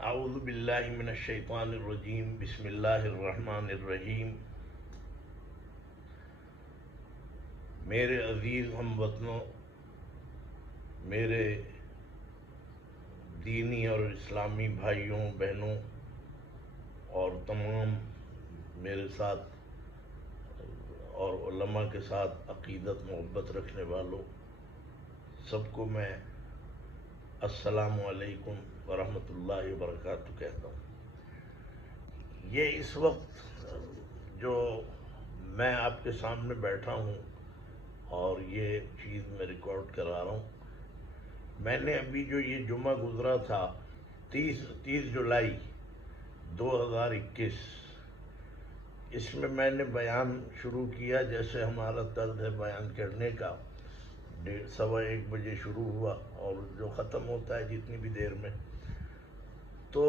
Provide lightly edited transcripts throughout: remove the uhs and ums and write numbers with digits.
اعوذ باللہ من الشیطان الرجیم، بسم اللہ الرحمن الرحیم۔ میرے عزیز ہم وطنوں، میرے دینی اور اسلامی بھائیوں بہنوں اور تمام میرے ساتھ اور علماء کے ساتھ عقیدت محبت رکھنے والوں، سب کو میں السلام علیکم ورحمۃ اللہ وبرکاتہ کہتا ہوں۔ یہ اس وقت جو میں آپ کے سامنے بیٹھا ہوں اور یہ چیز میں ریکارڈ کرا رہا ہوں، میں نے ابھی جو یہ جمعہ گزرا تھا 30 جولائی 2021، اس میں نے بیان شروع کیا جیسے ہمارا طرز ہے بیان کرنے کا، 1:15 بجے شروع ہوا اور جو ختم ہوتا ہے جتنی بھی دیر میں، تو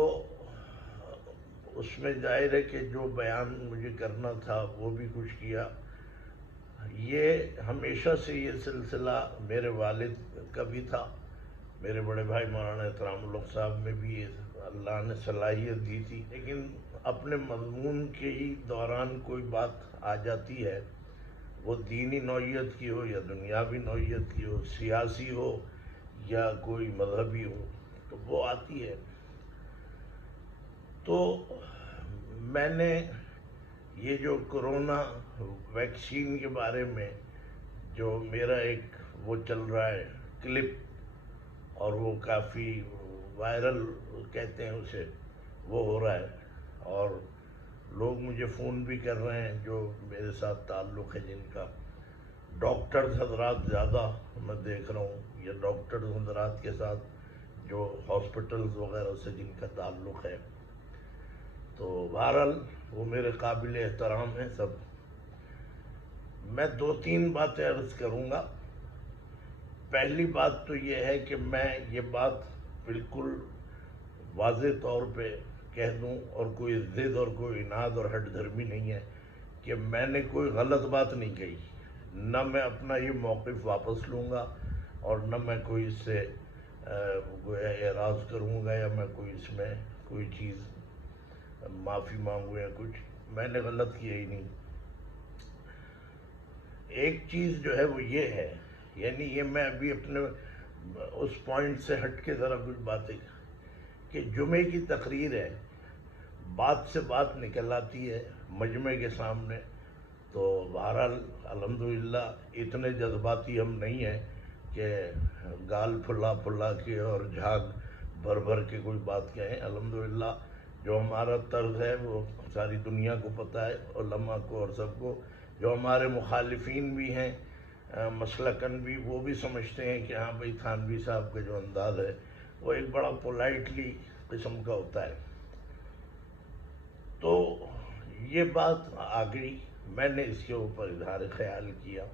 اس میں ظاہر ہے کہ جو بیان مجھے کرنا تھا وہ بھی کچھ کیا۔ یہ ہمیشہ سے یہ سلسلہ میرے والد کا بھی تھا، میرے بڑے بھائی مولانا احترام الحق صاحب میں بھی اللہ نے صلاحیت دی تھی، لیکن اپنے مضمون کے ہی دوران کوئی بات آ جاتی ہے، وہ دینی نوعیت کی ہو یا دنیاوی نوعیت کی ہو، سیاسی ہو یا کوئی مذہبی ہو، تو وہ آتی ہے۔ تو میں نے یہ جو کرونا ویکسین کے بارے میں جو میرا ایک وہ چل رہا ہے کلپ، اور وہ کافی وائرل کہتے ہیں اسے، وہ ہو رہا ہے، اور لوگ مجھے فون بھی کر رہے ہیں جو میرے ساتھ تعلق ہے، جن کا ڈاکٹرز حضرات زیادہ میں دیکھ رہا ہوں، یا ڈاکٹرز حضرات کے ساتھ جو ہاسپٹلز وغیرہ سے جن کا تعلق ہے، تو بہرحال وہ میرے قابل احترام ہیں سب۔ میں 2-3 باتیں عرض کروں گا۔ پہلی بات تو یہ ہے کہ میں یہ بات بالکل واضح طور پہ کہہ دوں، اور کوئی ضد اور کوئی اناد اور ہٹ دھرمی نہیں ہے کہ میں نے کوئی غلط بات نہیں کہی، نہ میں اپنا یہ موقف واپس لوں گا، اور نہ میں کوئی اس سے اعراض کروں گا، یا میں کوئی اس میں کوئی چیز معافی مانگوں یا کچھ۔ میں نے غلط کیا ہی نہیں۔ ایک چیز جو ہے وہ یہ ہے، یعنی یہ میں ابھی اپنے اس پوائنٹ سے ہٹ کے ذرا کچھ باتیں، کہ جمعے کی تقریر ہے، بات سے بات نکل آتی ہے مجمع کے سامنے، تو بہرحال الحمدللہ اتنے جذباتی ہم نہیں ہیں کہ گال پھلا پھلا کے اور جھاگ بھر بھر کے کوئی بات کہیں۔ الحمدللہ جو ہمارا طرز ہے وہ ساری دنیا کو پتہ ہے، علماء کو اور سب کو، جو ہمارے مخالفین بھی ہیں مسلکن بھی، وہ بھی سمجھتے ہیں کہ ہاں بھائی تھانوی صاحب کا جو انداز ہے وہ ایک بڑا پولائٹلی قسم کا ہوتا ہے۔ تو یہ بات آ گئی، میں نے اس کے اوپر اظہار خیال کیا،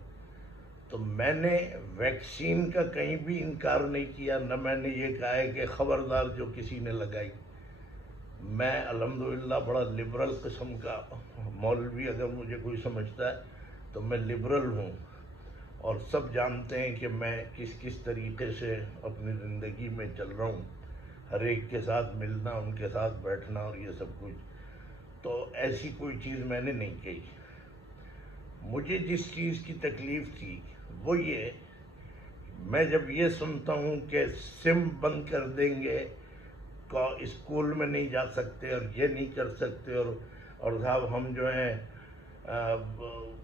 تو میں نے ویکسین کا کہیں بھی انکار نہیں کیا، نہ میں نے یہ کہا ہے کہ خبردار جو کسی نے لگائی۔ میں الحمدللہ بڑا لبرل قسم کا مولوی، اگر مجھے کوئی سمجھتا ہے تو میں لبرل ہوں، اور سب جانتے ہیں کہ میں کس طریقے سے اپنی زندگی میں چل رہا ہوں، ہر ایک کے ساتھ ملنا، ان کے ساتھ بیٹھنا اور یہ سب کچھ، تو ایسی کوئی چیز میں نے نہیں کہی۔ مجھے جس چیز کی تکلیف تھی وہ یہ، میں جب یہ سنتا ہوں کہ سم بند کر دیں گے، اسکول میں نہیں جا سکتے اور یہ نہیں کر سکتے، اور صاحب ہم جو ہیں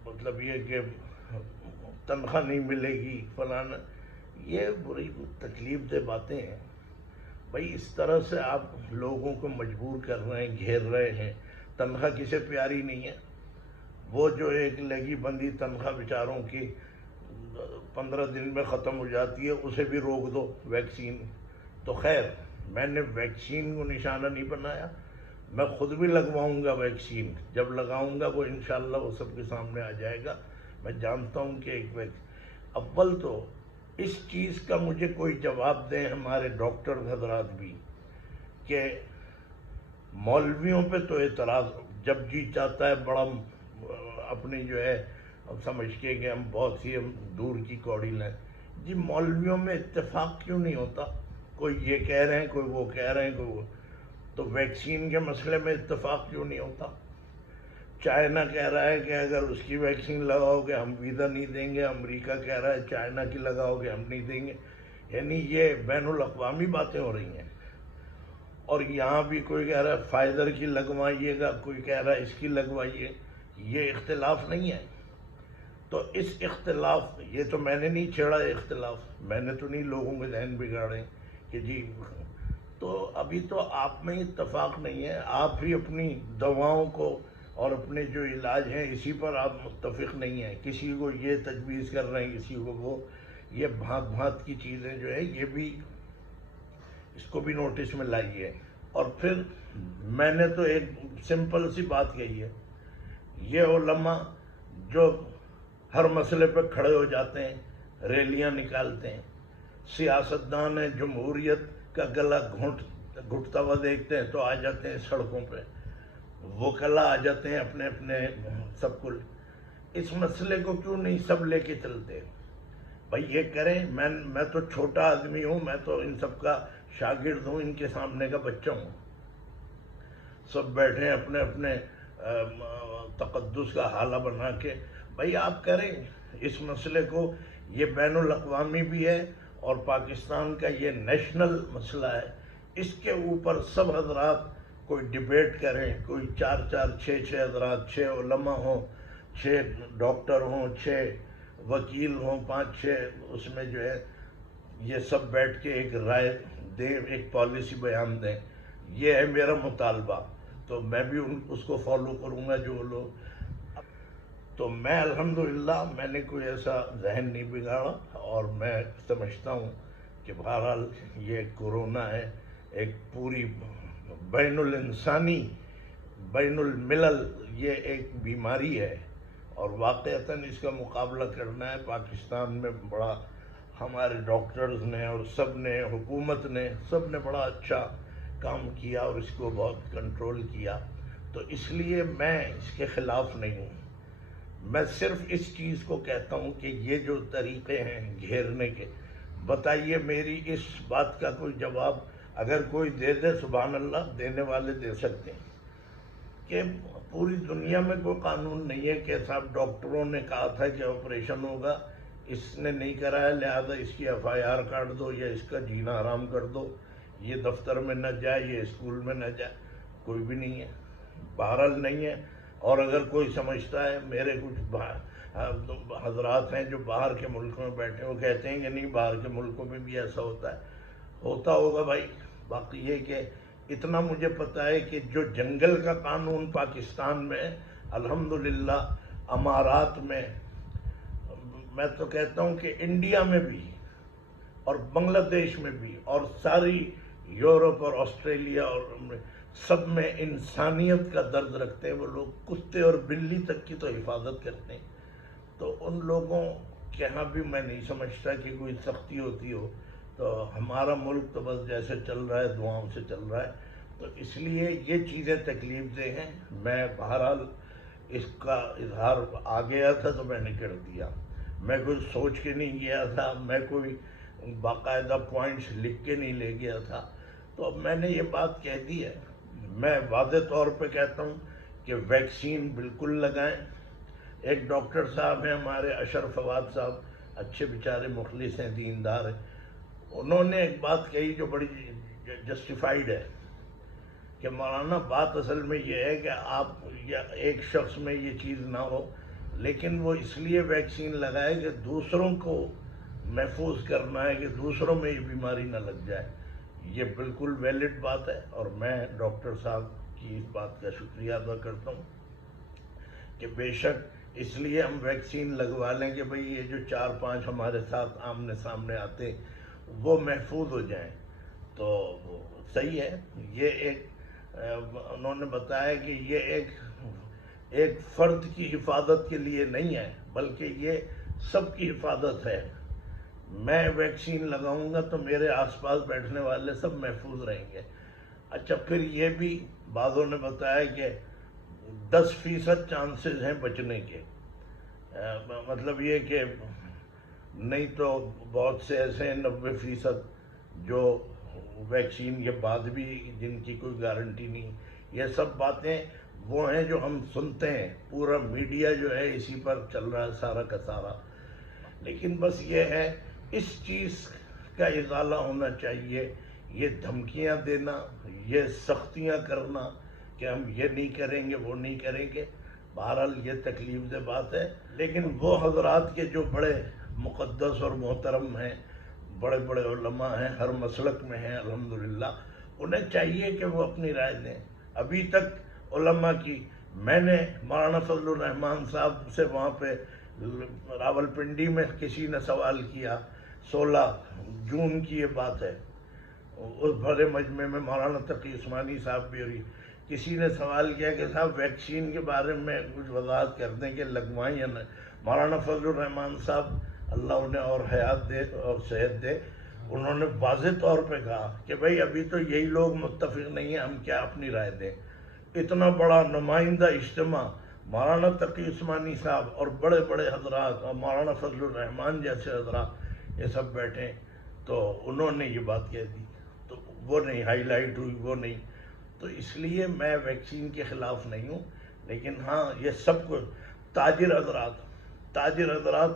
مطلب یہ کہ تنخواہ نہیں ملے گی فلانا، یہ بڑی تکلیف دہ باتیں ہیں۔ بھائی اس طرح سے آپ لوگوں کو مجبور کر رہے ہیں، گھیر رہے ہیں۔ تنخواہ کسے پیاری نہیں ہے؟ وہ جو ایک لگی بندی تنخواہ بیچاروں کی 15 دن میں ختم ہو جاتی ہے، اسے بھی روک دو ویکسین۔ تو خیر، میں نے ویکسین کو نشانہ نہیں بنایا، میں خود بھی لگواؤں گا ویکسین، جب لگاؤں گا وہ انشاءاللہ وہ سب کے سامنے آ جائے گا۔ میں جانتا ہوں کہ اول تو اس چیز کا مجھے کوئی جواب دیں ہمارے ڈاکٹر حضرات بھی، کہ مولویوں پہ تو اعتراض جب جی چاہتا ہے بڑا اپنی جو ہے سمجھ کے کہ ہم بہت ہی دور کی کوڑی لیں۔ جی مولویوں میں اتفاق کیوں نہیں ہوتا؟ کوئی یہ کہہ رہے ہیں، کوئی وہ کہہ رہے ہیں، کوئی وہ۔ تو ویکسین کے مسئلے میں اتفاق کیوں نہیں ہوتا؟ چائنا کہہ رہا ہے کہ اگر اس کی ویکسین لگاؤ گے ہم ویزا نہیں دیں گے، امریکہ کہہ رہا ہے چائنا کی لگاؤ گے ہم نہیں دیں گے، یعنی یہ بین الاقوامی باتیں ہو رہی ہیں۔ اور یہاں بھی کوئی کہہ رہا ہے فائزر کی لگوائیے گا، کوئی کہہ رہا ہے اس کی لگوائیے، یہ اختلاف نہیں ہے۔ تو اس اختلاف، یہ تو میں نے نہیں چھیڑا اختلاف، میں نے تو نہیں لوگوں کے ذہن بگاڑے کہ جی، تو ابھی تو آپ میں اتفاق نہیں ہے، آپ بھی اپنی دواؤں کو اور اپنے جو علاج ہیں اسی پر آپ متفق نہیں ہیں، کسی کو یہ تجویز کر رہے ہیں کسی کو وہ، یہ بھانت بھانت کی چیزیں جو ہے یہ بھی اس کو بھی نوٹس میں لائیے۔ اور پھر میں نے تو ایک سمپل سی بات کہی ہے، یہ علماء جو ہر مسئلے پہ کھڑے ہو جاتے ہیں، ریلیاں نکالتے ہیں، سیاستدان ہیں جمہوریت کا گلا گھٹتا ہوا دیکھتے ہیں تو آ جاتے ہیں سڑکوں پہ، وکلا آ جاتے ہیں اپنے اپنے سب کو، اس مسئلے کو کیوں نہیں سب لے کے چلتے؟ بھائی یہ کریں، میں تو چھوٹا آدمی ہوں، میں تو ان سب کا شاگرد ہوں، ان کے سامنے کا بچہ ہوں، سب بیٹھے ہیں اپنے اپنے تقدس کا حالہ بنا کے، بھائی آپ کریں اس مسئلے کو، یہ بین الاقوامی بھی ہے اور پاکستان کا یہ نیشنل مسئلہ ہے، اس کے اوپر سب حضرات کوئی ڈیبیٹ کریں، کوئی 4 6 حضرات، 6 علماء ہوں، 6 ڈاکٹر ہوں، 6 وکیل ہوں، 5 6 اس میں جو ہے یہ سب بیٹھ کے ایک رائے دیں، ایک پالیسی بیان دیں، یہ ہے میرا مطالبہ، تو میں بھی اس کو فالو کروں گا جو لوگ۔ تو میں الحمدللہ میں نے کوئی ایسا ذہن نہیں بگاڑا، اور میں سمجھتا ہوں کہ بہرحال یہ کورونا ہے، ایک پوری بین الانسانی، بین الملل یہ ایک بیماری ہے، اور واقعتاً اس کا مقابلہ کرنا ہے۔ پاکستان میں بڑا ہمارے ڈاکٹرز نے اور سب نے، حکومت نے، سب نے بڑا اچھا کام کیا اور اس کو بہت کنٹرول کیا، تو اس لیے میں اس کے خلاف نہیں ہوں۔ میں صرف اس چیز کو کہتا ہوں کہ یہ جو طریقے ہیں گھیرنے کے، بتائیے میری اس بات کا کوئی جواب اگر کوئی دے دے، سبحان اللہ، دینے والے دے سکتے ہیں، کہ پوری دنیا میں کوئی قانون نہیں ہے کہ صاحب ڈاکٹروں نے کہا تھا کہ آپریشن ہوگا، اس نے نہیں کرایا لہذا اس کی ایف آئی آر کاٹ دو یا اس کا جینا حرام کر دو، یہ دفتر میں نہ جائے، یہ اسکول میں نہ جائے، کوئی بھی نہیں ہے، بہرحال نہیں ہے۔ اور اگر کوئی سمجھتا ہے، میرے کچھ حضرات ہیں جو باہر کے ملکوں میں بیٹھے، وہ کہتے ہیں کہ نہیں باہر کے ملکوں میں بھی ایسا ہوتا ہے، ہوتا ہوگا بھائی، باقی یہ کہ اتنا مجھے پتہ ہے کہ جو جنگل کا قانون پاکستان میں، الحمدللہ امارات میں تو کہتا ہوں کہ انڈیا میں بھی اور بنگلہ دیش میں بھی اور ساری یورپ اور آسٹریلیا اور سب میں انسانیت کا درد رکھتے ہیں وہ لوگ، کتے اور بلی تک کی تو حفاظت کرتے ہیں، تو ان لوگوں کے ہاں بھی میں نہیں سمجھتا کہ کوئی سختی ہوتی ہو، تو ہمارا ملک تو بس جیسے چل رہا ہے دعاؤں سے چل رہا ہے، تو اس لیے یہ چیزیں تکلیف دہ ہیں۔ میں بہرحال اس کا اظہار آ گیا تھا تو میں نے کر دیا، میں کوئی سوچ کے نہیں گیا تھا، میں کوئی باقاعدہ پوائنٹس لکھ کے نہیں لے گیا تھا، تو اب میں نے یہ بات کہہ دی ہے۔ میں واضح طور پہ کہتا ہوں کہ ویکسین بالکل لگائیں۔ ایک ڈاکٹر صاحب ہیں ہمارے، اشرف فواد صاحب، اچھے بیچارے مخلص ہیں، دیندار ہیں، انہوں نے ایک بات کہی جو بڑی جسٹیفائیڈ ہے، کہ مولانا بات اصل میں یہ ہے کہ آپ یا ایک شخص میں یہ چیز نہ ہو، لیکن وہ اس لیے ویکسین لگائے کہ دوسروں کو محفوظ کرنا ہے، کہ دوسروں میں یہ بیماری نہ لگ جائے۔ یہ بالکل ویلڈ بات ہے، اور میں ڈاکٹر صاحب کی اس بات کا شکریہ ادا کرتا ہوں کہ بے شک اس لیے ہم ویکسین لگوا لیں کہ بھئی یہ جو 4 5 ہمارے ساتھ آمنے سامنے آتے وہ محفوظ ہو جائیں، تو صحیح ہے۔ یہ ایک انہوں نے بتایا کہ یہ ایک فرد کی حفاظت کے لیے نہیں ہے، بلکہ یہ سب کی حفاظت ہے۔ میں ویکسین لگاؤں گا تو میرے آس پاس بیٹھنے والے سب محفوظ رہیں گے۔ اچھا، پھر یہ بھی بعضوں نے بتایا کہ 10% چانسز ہیں بچنے کے، مطلب یہ کہ نہیں تو بہت سے ایسے ہیں 90% جو ویکسین کے بعد بھی جن کی کوئی گارنٹی نہیں، یہ سب باتیں وہ ہیں جو ہم سنتے ہیں، پورا میڈیا جو ہے اسی پر چل رہا ہے سارا کا سارا۔ لیکن بس یہ ہے، اس چیز کا ازالہ ہونا چاہیے، یہ دھمکیاں دینا، یہ سختیاں کرنا کہ ہم یہ نہیں کریں گے وہ نہیں کریں گے، بہرحال یہ تکلیف دہ بات ہے۔ لیکن وہ حضرات کے جو بڑے مقدس اور محترم ہیں، بڑے بڑے علماء ہیں، ہر مسلک میں ہیں الحمدللہ، انہیں چاہیے کہ وہ اپنی رائے دیں۔ ابھی تک علماء کی، میں نے مولانا فضل الرحمان صاحب سے وہاں پہ راول پنڈی میں کسی نے سوال کیا، 16 جون کی یہ بات ہے، اس بڑے مجمع میں مولانا تقی عثمانی صاحب بھی، اور کسی نے سوال کیا کہ صاحب ویکسین کے بارے میں کچھ وضاحت کر دیں کہ لگوائیں یا نہ۔ مولانا فضل الرحمان صاحب، اللہ انہیں اور حیات دے اور صحت دے، انہوں نے واضح طور پہ کہا کہ بھائی ابھی تو یہی لوگ متفق نہیں ہیں، ہم کیا اپنی رائے دیں۔ اتنا بڑا نمائندہ اجتماع، مولانا تقی عثمانی صاحب اور بڑے بڑے حضرات اور مولانا فضل الرحمان جیسے حضرات یہ سب بیٹھے، تو انہوں نے یہ بات کہہ دی، تو وہ نہیں ہائی لائٹ ہوئی، وہ نہیں۔ تو اس لیے میں ویکسین کے خلاف نہیں ہوں، لیکن ہاں یہ سب کو تاجر حضرات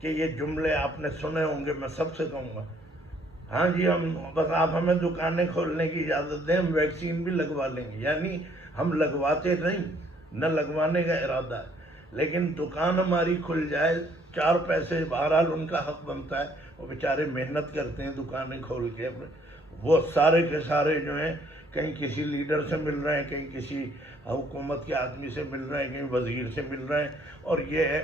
کے یہ جملے آپ نے سنے ہوں گے، میں سب سے کہوں گا، ہاں جی ہم بس آپ ہمیں دکانیں کھولنے کی اجازت دیں، ہم ویکسین بھی لگوا لیں گے، یعنی ہم لگواتے نہیں، نہ لگوانے کا ارادہ ہے، لیکن دکان ہماری کھل جائے، 4 پیسے بہرحال ان کا حق بنتا ہے، وہ بیچارے محنت کرتے ہیں دکانیں کھول کے، وہ سارے کے سارے جو ہیں کہیں کسی لیڈر سے مل رہے ہیں، کہیں کسی حکومت کے آدمی سے مل رہے ہیں، کہیں وزیر سے مل رہے ہیں، اور یہ ہے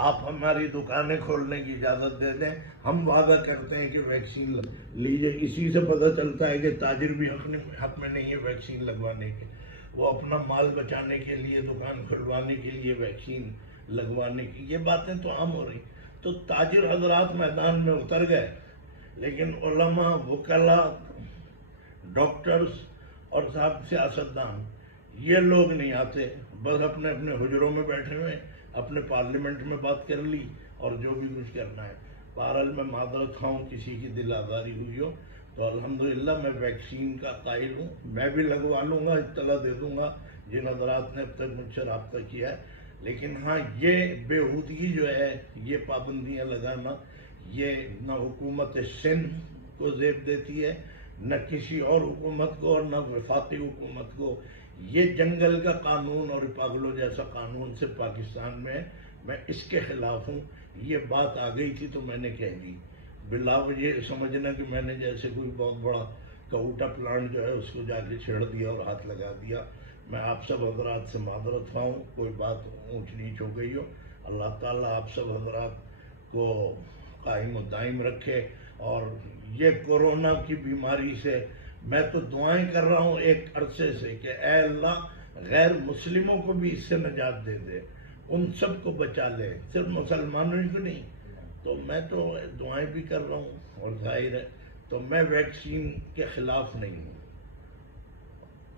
آپ ہماری دکانیں کھولنے کی اجازت دے دیں، ہم وعدہ کرتے ہیں کہ ویکسین لیجئے۔ اسی سے پتہ چلتا ہے کہ تاجر بھی حق میں نہیں ہے ویکسین لگوانے کے، وہ اپنا مال بچانے کے لیے، دکان کھلوانے کے لیے ویکسین لگوانے کی، یہ باتیں تو عام ہو رہی۔ تو تاجر حضرات میدان میں اتر گئے، لیکن علماء، وکلاء، ڈاکٹرز اور صاحب سیاستدان، یہ لوگ نہیں آتے، بس اپنے اپنے حجروں میں بیٹھے ہوئے، اپنے پارلیمنٹ میں بات کر لی اور جو بھی کچھ کرنا ہے۔ بہرحال میں معذرت خواہ ہوں کسی کی دل آزاری ہوئی ہو، تو الحمدللہ میں ویکسین کا قائل ہوں، میں بھی لگوا لوں گا، اطلاع دے دوں گا جن حضرات نے اب تک مجھ سے رابطہ کیا ہے۔ لیکن ہاں یہ بےہودگی جو ہے، یہ پابندیاں لگانا، یہ نہ حکومت سندھ کو زیب دیتی ہے، نہ کسی اور حکومت کو، اور نہ وفاقی حکومت کو۔ یہ جنگل کا قانون اور پاگلوں جیسا قانون سے پاکستان میں، میں اس کے خلاف ہوں۔ یہ بات آ گئی تھی تو میں نے کہہ دی، بلا وجہ سمجھنا کہ میں نے جیسے کوئی بہت بڑا کوٹا پلانٹ جو ہے اس کو جا کے چھیڑ دیا اور ہاتھ لگا دیا۔ میں آپ سب حضرات سے معذرت خواہ ہوں، کوئی بات اونچ نیچ ہو گئی ہو، اللہ تعالیٰ آپ سب حضرات کو قائم و دائم رکھے۔ اور یہ کورونا کی بیماری سے میں تو دعائیں کر رہا ہوں ایک عرصے سے کہ اے اللہ غیر مسلموں کو بھی اس سے نجات دے دے، ان سب کو بچا لے، صرف مسلمانوں ہی کو نہیں۔ تو میں تو دعائیں بھی کر رہا ہوں، اور ظاہر ہے تو میں ویکسین کے خلاف نہیں ہوں۔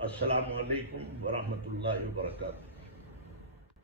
السلام علیکم ورحمۃ اللہ وبرکاتہ۔